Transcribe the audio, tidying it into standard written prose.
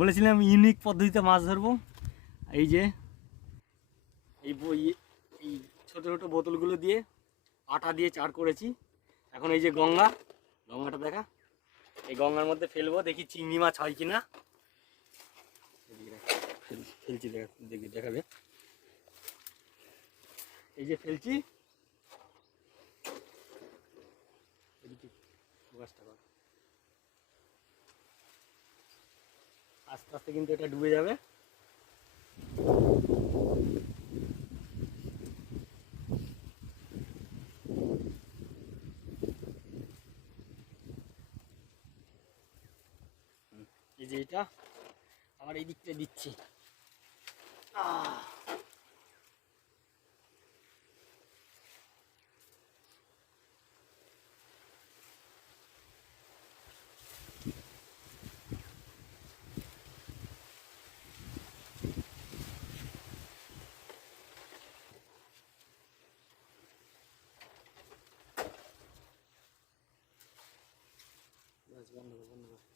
বলেছিলাম ইউনিক পদ্ধতিতে মাছ ধরবো। এই যে এই এই ছোটো ছোটো বোতলগুলো দিয়ে আটা দিয়ে চার করেছি। এখন এই যে গঙ্গাটা দেখা, এই গঙ্গার মধ্যে ফেলবো, দেখি চিংড়ি মাছ হয় কিনা। ফেলছি, দেখি দেখাবে। এই যে ফেলছি, আস্তে আস্তে কিন্তু এটা ডুবে যাবে। এই যে এটা আমার এই দিকটা দিচ্ছি। বন্ধ কর।